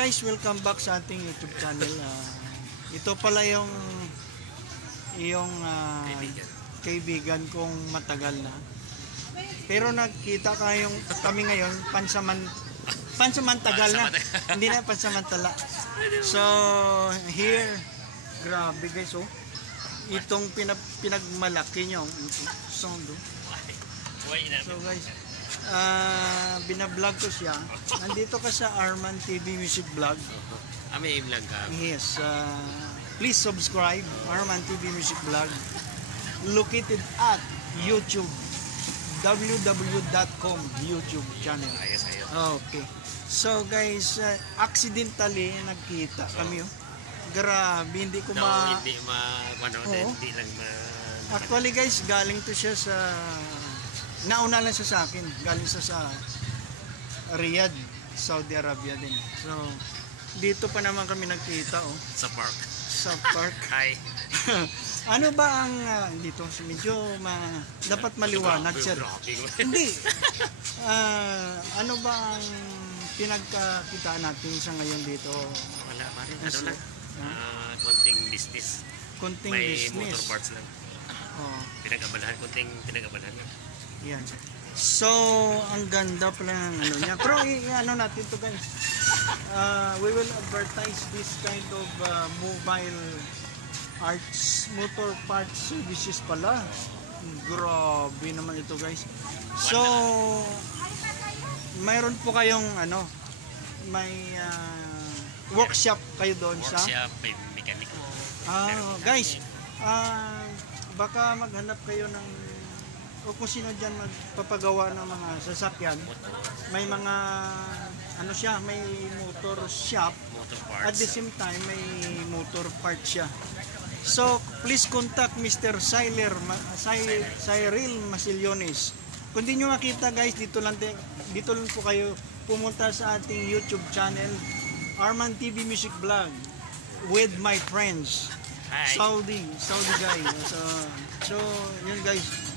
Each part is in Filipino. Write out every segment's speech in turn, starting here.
guys, welcome back sa ating YouTube channel. Ito pala yung kaibigan kong matagal na. Pero nagkita kami ngayon pansamantagal na. Hindi na pansamantala. So, here, grabe guys, oh. Itong pinagmalaki nyo. So guys, binablog ko siya. Nandito ka sa Arman TV Music Vlog. May vlog ka? Yes. Please subscribe Arman TV Music Vlog. Located at YouTube. www.com YouTube channel. Ayos. Okay. So guys, accidentally nagkita kami. Grabe, hindi hindi lang Actually guys, galing to siya sa nauna lang siya sa akin. Galing siya sa Riyadh, Saudi Arabia din. So, dito pa naman kami nagkita, oh. Sa park. Sa park. Hi. Ano ba ang dito medyo dapat maliwanag siya. Hindi. Ano ba ang pinagkakitaan natin sa ngayon dito? Wala pa rin. Ano lang? Konting business. Konting may business. May motor parts lang. Oh. Konting pinag-abalahan lang. Yan. So, ang ganda pala ng ano niya. Pero ano natin to guys. We will advertise this kind of mobile motor parts services pala. Grabe naman ito guys. So, mayroon po kayong may workshop kayo doon sa? Workshop, may mekaniko. Guys, baka maghanap kayo ng o kung sino dyan magpapagawa ng mga sasakyan. May mga may motor shop. Motor parts. At the same time, may motor parts siya. So, please contact Mr. Cyril Masillones. Kung di nyo makita guys, dito lang po kayo pumunta sa ating YouTube channel, Arman TV Music Vlog, with my friends. Hi. Saudi guy. So yun guys.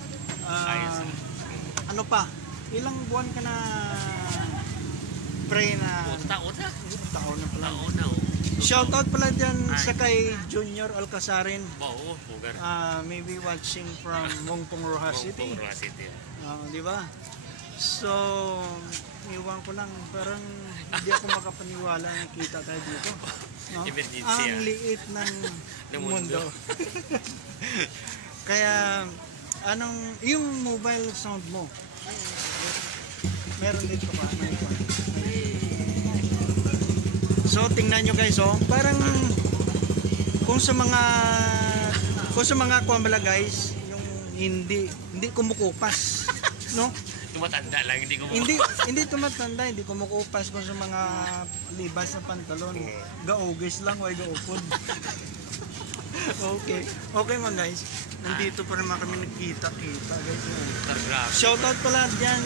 Ano pa? Ilang buwan ka na pray na? Taon na pala. Shoutout pala dyan sa kay Junior Alcasarin. Oo, pugar. Maybe watching from Mongpong Rojas City. Di ba? So, iwan ko lang, parang hindi ako makapaniwala na kita tayo dito. No? Ang liit ng mundo. Kaya, yung mobile sound mo, meron dito pa. So, tingnan nyo guys, parang kung sa mga kuwambala guys, yung hindi kumukupas, no? Tumatanda lang, hindi tumatanda, hindi kumukupas kung sa mga libas na pantalon. Gaugis lang, way gaupod. Okay man guys. Nandito pa naman kami nagkita guys. Shoutout pala dyan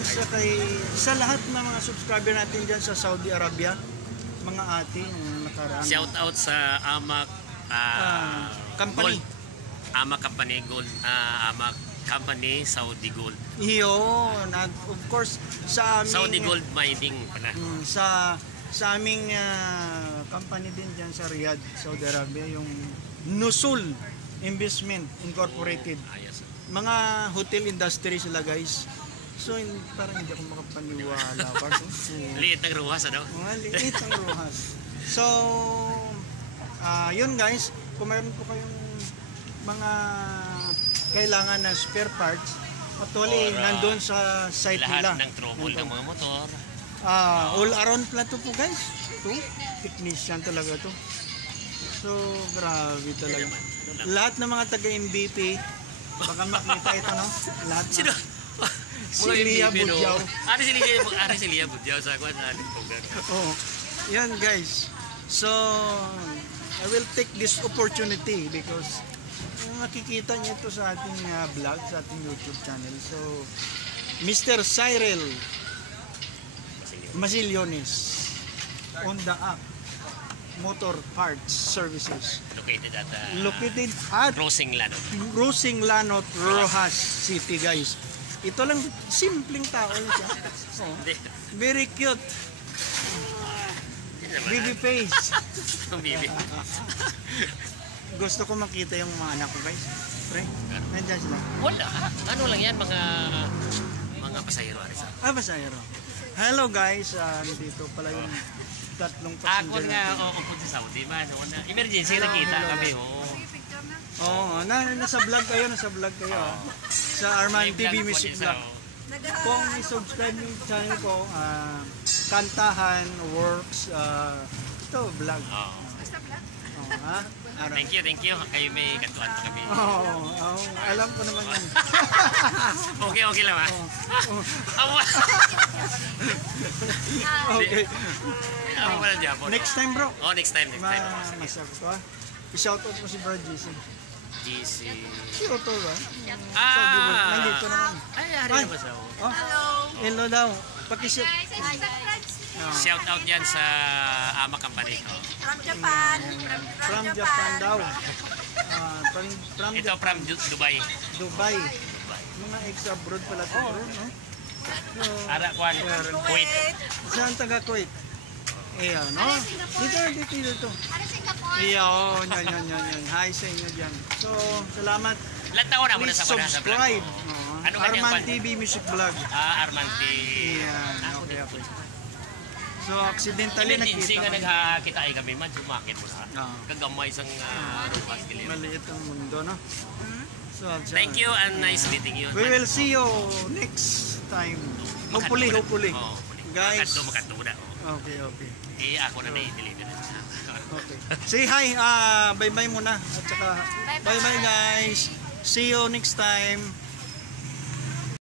sa lahat ng mga subscriber natin dyan sa Saudi Arabia. Mga ate yung nakaraan. Shoutout sa Amak Company. Gold. Amak Company Gold. Amak Company Saudi Gold. Yun. Of course, sa aming Saudi Gold Mining pala. Sa aming company din dyan sa Riyadh, Saudi Arabia, yung Nusul Investment Incorporated. Mga hotel industry sila guys. So parang hindi ako makapaniwala. Liit ng ruhas, Liit ng ruhas. So, yun guys, kung mayroon po kayong mga kailangan na spare parts, actually nandun sa site nila. Lahat ng trouble ng mga motor. All around pala to po guys. Ito, technician talaga to. So, grabe talaga. Lahat ng mga taga-MVP, baka makita ito, no? Lahat na. Si Lia Budyaw. Si Lia Budyaw sa kwan. Yan guys. So, I will take this opportunity because nakikita niyo ito sa ating vlog, sa ating YouTube channel. So, Mr. Cyril Masillones on the app Motor Parts Services. Located at Rosing Lanot, Rojas City guys. Ito lang, simpleng tao lang siya. Very cute. naman. Baby face. Ang bibi. Gusto ko makita yung mga anak ko, guys. Pre, nandiyan sila. Wala. Ano lang yan, mga pasahero, Arisa. Pasayro. Hello guys, dito pala yung tatlong Ako passenger nga, natin. oo, punta sa Saudi man. Emergency, Hello, nakita hello. kami, oo. Oo, nasa vlog kayo, Sa Arman May TV vlog po Music din sa- Vlog. Kung i-subscribe yung channel ko, Kantahan, Works, ito, vlog. Oo. Ha? Araw. Thank you. Kayo may kantuan pa kami. Alam ko naman yun. Okay lang, ha? Awa! Okay. Ako pala Japon. Next time, bro. Oh, next time. Masarap ko, ha? I-shoutout mo si Brad GC. GC. Si Otto, ba? Ah! Nandito naman. Ay, hari Ay. na ba sa Oh, hello daw. Pakisip. Shout out yan sa Ama Company. Oh. From Japan. From Japan daw. From Ito from Dubai. Dubai. Mga ex-abroad pala ito, bro, no? Ara Kwan, Kuwait. Saan taga Kuwait? Iya, no? Dito. Ano Singapore? Iya, oh, yan. Hi sa inyo dyan. So, salamat. Ilang taon ako na Please sa Kuwait sa vlog. subscribe. Oh. Ano kanyang Arman pan? TV Music Vlog. Arman T. Iya, okay. So, accidentally Emergency nga nakita. nagkakita ay kami man, sumakit mo sa Ah. kagamay isang rupas kilimo. Maliit ang mundo, no? So, Thank you and nice meeting you. We will see you next time. Hopefully. Oh, Guys. Makatuda. Okay. Ako na na-deliver. Okay. Say hi. Bye-bye muna. At saka, bye-bye guys. See you next time.